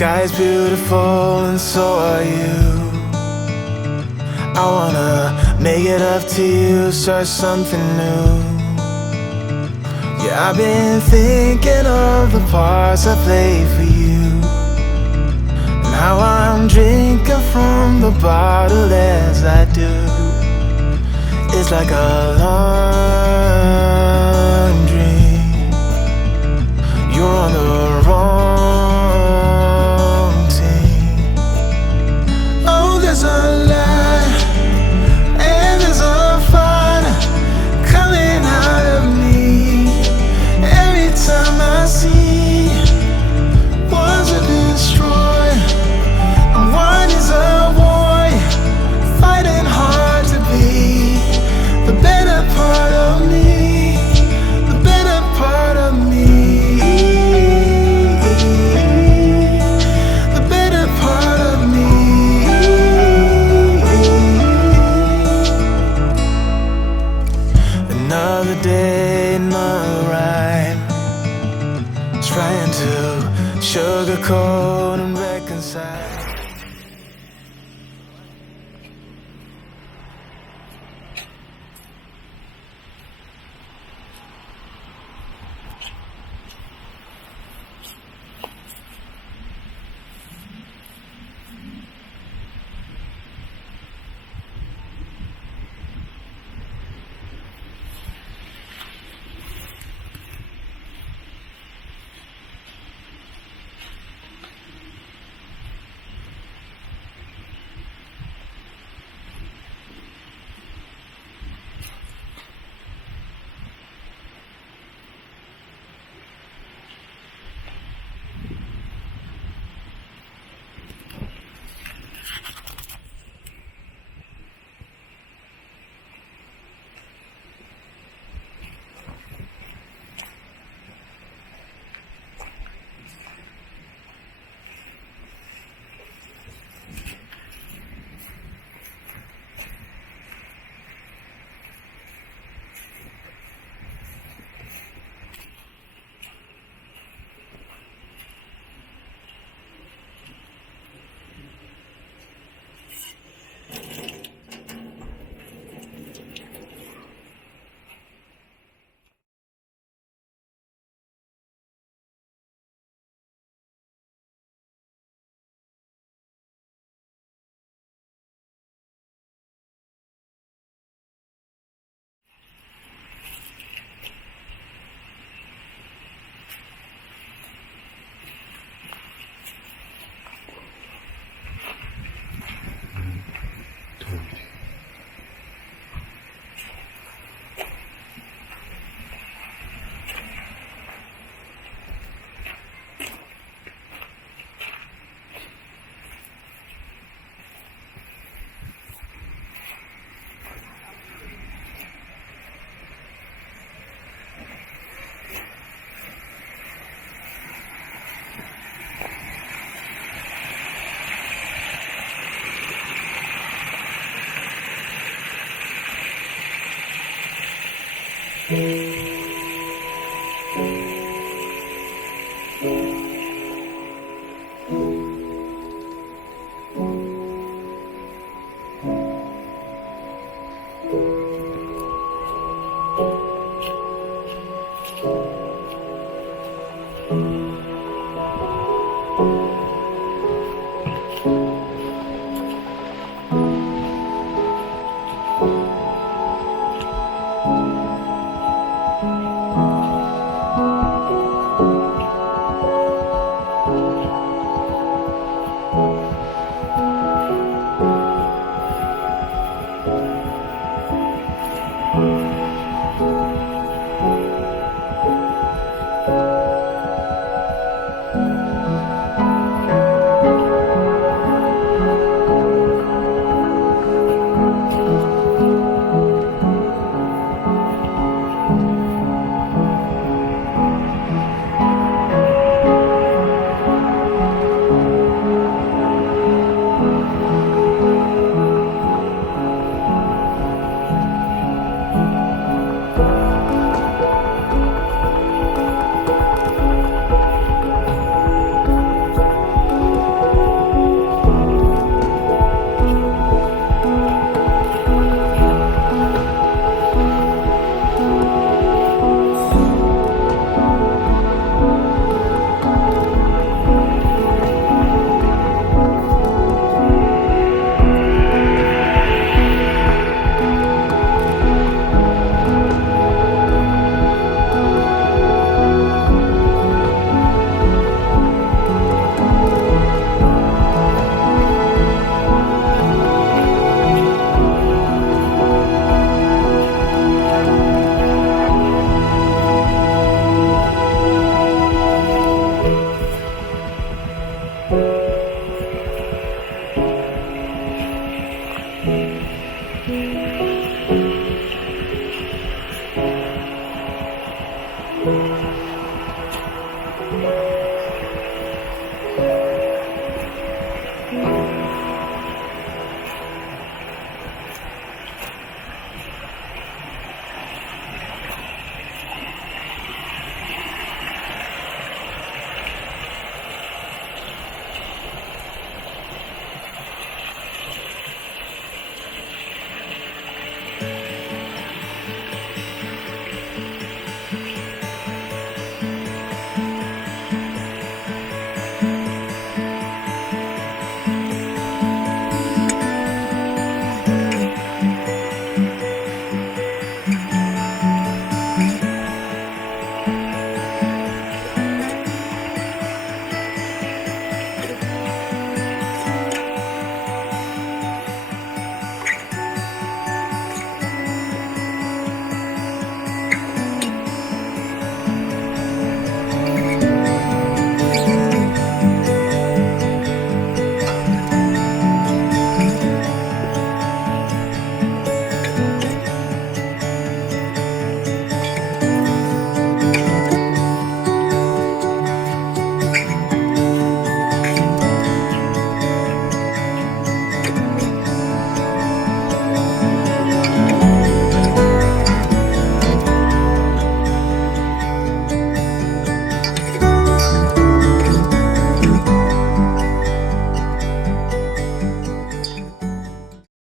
sky's beautiful and so are you. I wanna make it up to you, start something new. Yeah, I've been thinking of the parts I played for you, and how I'm drinking from the bottle as I do. It's like a long dream. You're on the wrong team. Oh, there's a light and there's a fire coming out of me every time I see one's a destroyer and one is a warrior, fighting hard to be the better part of me, the better part of me, the better part of me. Another day, another rhyme, trying to sugarcoat and reconcile.